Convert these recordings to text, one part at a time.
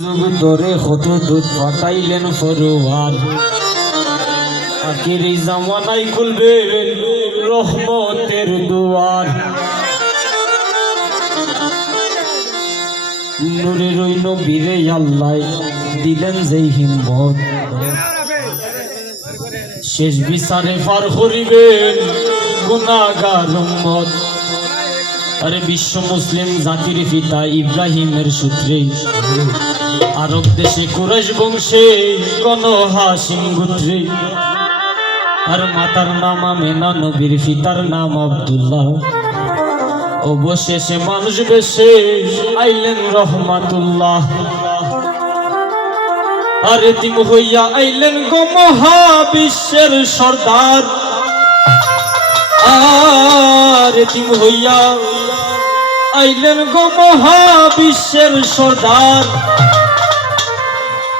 ধরে কত দুধ পাঠাইলেন ফরোয়ার। আখির জামানাই খুলবে রহমতের দুয়ার। নূরের ওই নবীরে আল্লাহ দিলেন যেই হিম্মত। শেষ বিচারে পার করিবেন গুনাগার উম্মত। আরে বিশ্ব মুসলিম জাতির পিতা ইব্রাহিমের সূত্রে। আরব দেশে কুরাইশ বংশে কোন হাসিম গোত্রে। আর মাতার নাম আমেনা, নবীর পিতার নাম আব্দুল্লাহ। অবশেষে মানুষ বেশে আইলেন রহমাতুল্লাহ। আর তিম হইয়া আইলেন গো মহাবিশ্বের সর্দার। আর তিম হইয়া আইলেন গো মহাবিশ্বের সর্দার।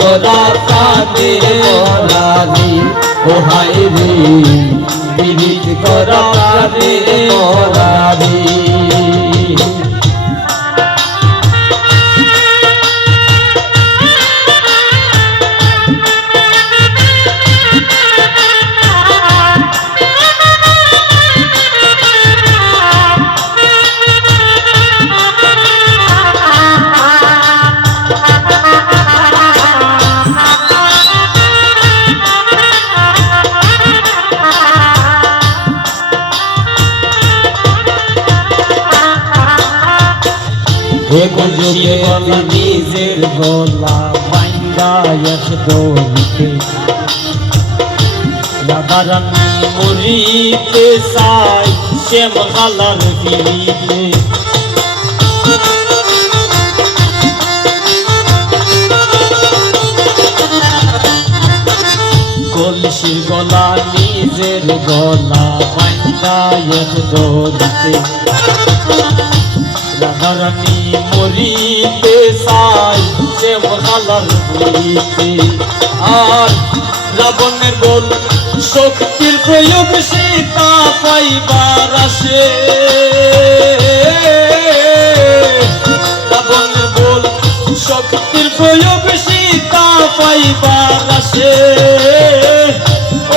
করা প্রাণে মরারি ও হায় রে পীড়িত করা প্রাণে মরারি যুগে নিজের গলা বাইন্দা এক দৌড়িতে। রাধারানী মরিতে চাই শ্যাম গালার ফিরিতে কলসির গলা নিজের গলা, বাইন্দা এক দৌড়িতে রাধারানী মরিতে চাই সে মহালার মরিতে আর রাবণের বল, শক্তির প্রয়োগ সীতা পাইবার আসে। রাবণের বল, শক্তির প্রয়োগ সীতা পাইবার আসে।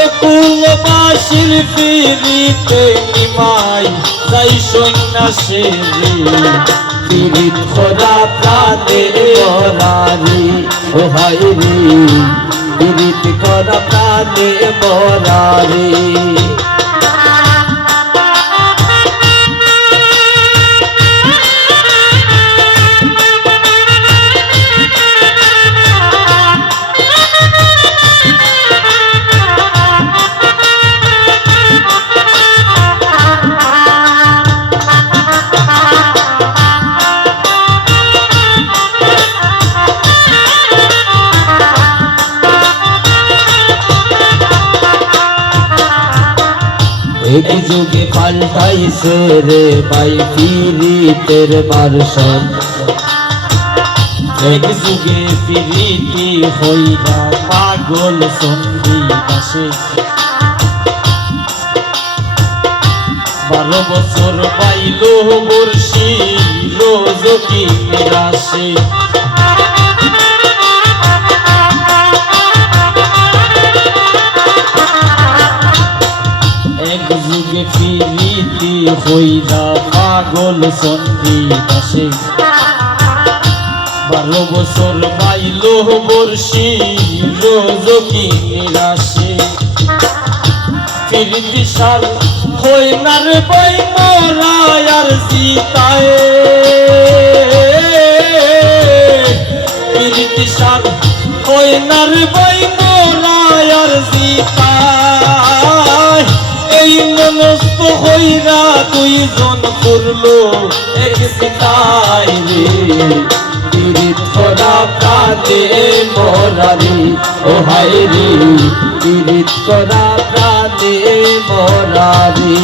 অকুলবাসীর ফিরিতে নিমাই যাই সন্ন্যাসে পীড়িত খোদা প্রাণে মরারি ও হাই রে পীড়িত খোদা প্রাণে মরারি। এক যুগে পাল্টাইছে রে ভাই পিরিতের বারসন। এক যুগে পিরিতি হইয়া পাগল সন্ধি আসে বারো বছর পাইল বর্ষি রোজকি নিরাশে হইলা পাগল সন্ধি দাসে বারো বছর পাইল বর্ষি রোজকি নিরাশে। ফিরিতি সাল হই না রে বই সীতায় ফিরিতি সাল দুইজন করল এক সীতা পীড়িত করা প্রাণে মরারি ও হায় রে। পীড়িত করা মরারি।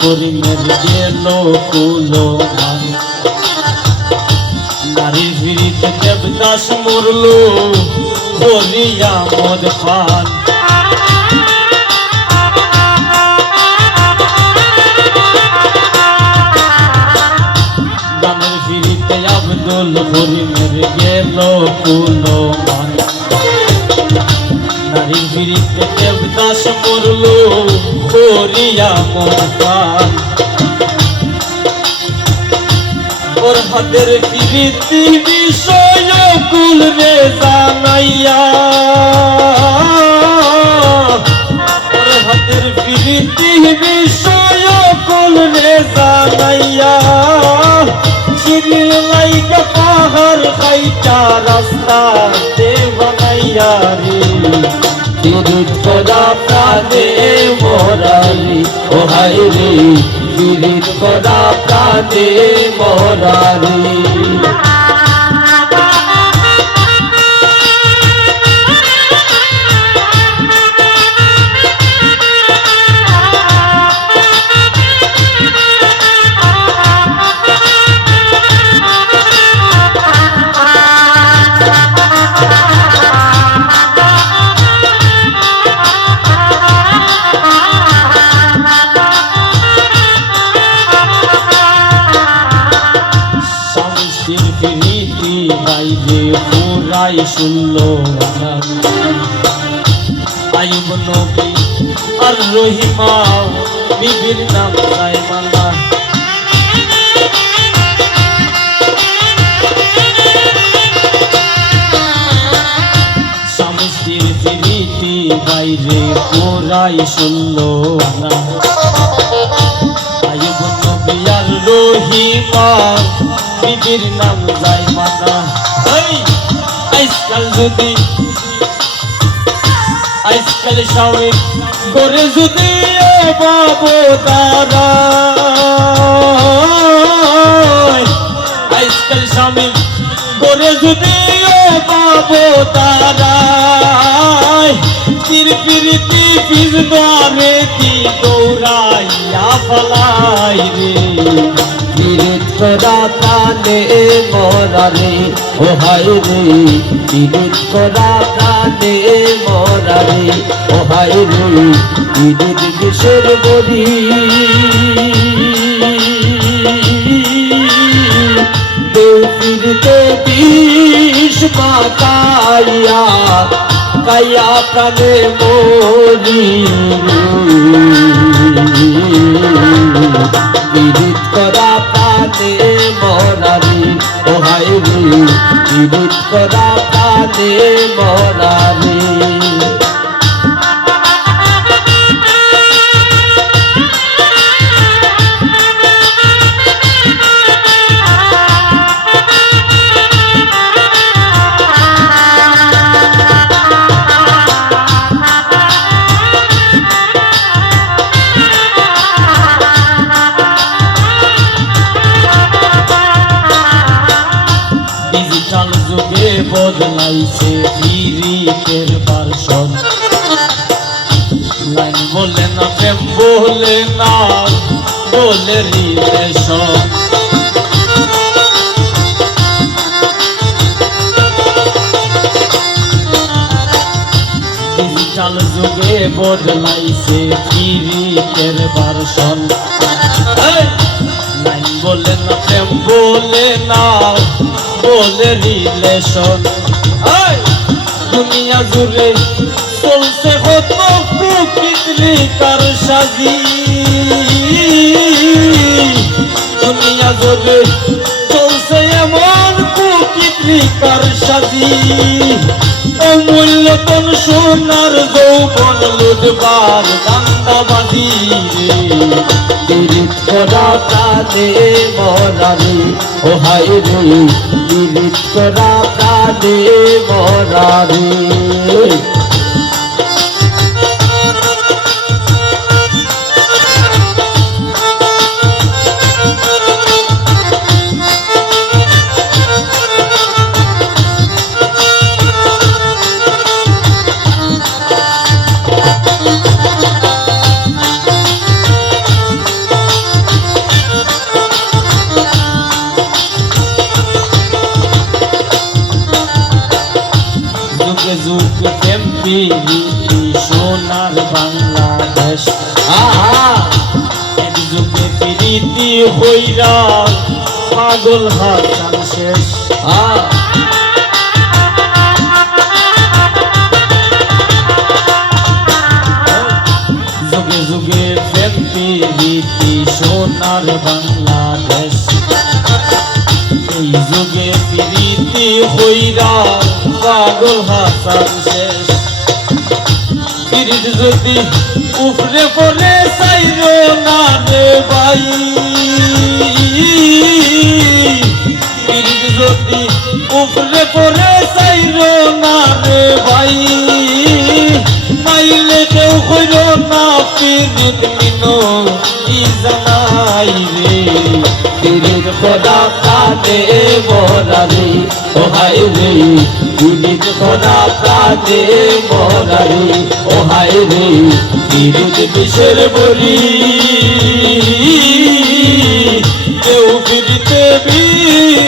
করিমের কুলো গান নারীর ফিরিতে দেবদাস মরলো হরিয়া মদ পান। আব্দুল করিমের গেল কুলো গান নারীর দেবদাস মরলো করিয়া প্রাণ ওর হাতের ফিরিতি বিষয় কুল রে জানাইয়া। ওর হাতের ফিরিতি বিষয় কুল রে জানাইয়া। চিরিল লাইকা পাহাড় খাইটা রাস্তা দে বানাইয়া রে। বিরুদ্ধ করা প্রাণে মরারি ও হায় রে বিরুদ্ধ করা প্রাণে মরারি শুনলো আইব নবী আর রহিমা বিবির নাম সাইমানা বাইরে পুরাই শুনলো না আইব নবী আর রহিমা বিবির নাম যাই মানা আজকাল যদি আজকাল স্বামী করে যদি বাবু তারা। আজকাল স্বামী করে যদি বাবু তারা। তীর পিরিতি পিস দ্বারে কি দৌড়াইয়া ফলাই রে? করা প্রাণে মরারে, ও হায় রে বিরুদ্ধ করা প্রাণে মরারে, ও হায় রে বিরুদ্ধ কিসের বলি। দেউতিরতে বিষ মাতাইয়া, কাইয়া প্রাণে মরি। বিদিত করা প্রাণে মরারি ও হায় রে করা প্রাণে মরারি লাইন বলে না প্রেম, বলে না বলে রিলেশন। ডিজিটাল যুগে বদলাইছে গিরিতের পার্সন লাইন বলে না প্রেম, বলে না বলে রিলেশন। দুনিয়া জুড়ে চলছে কত প্রকৃতি তার সাজি। দুনিয়া জুড়ে চলছে এমন সাজি অমূল্যতন সোনার যৌবন লুটবার দান্দাবাজি করা মরারে ও হাই রে। করা প্রাণে মরারে হইরা পাগল হাসান শেষ। যুগে যুগে প্রেম প্রীতি সোনার বাংলাদেশ। এই যুগে প্রীতি হইরা পাগল হাসান শেষ। পিরিত যদি উপরে পড়ে চাইর না রে ভাই। পিরিত যদি উপরে পড়ে চাইর না রে ভাই। মাইলে কেউ হইল না পিরিত ই জানাই রে? পীড়িত করা প্রাণে মরারে ও হাই রে পীড়িত করা প্রাণে মরারে ও হাই রে পীড়িত বিষের বলি? কেউ ফিরিতে বিষ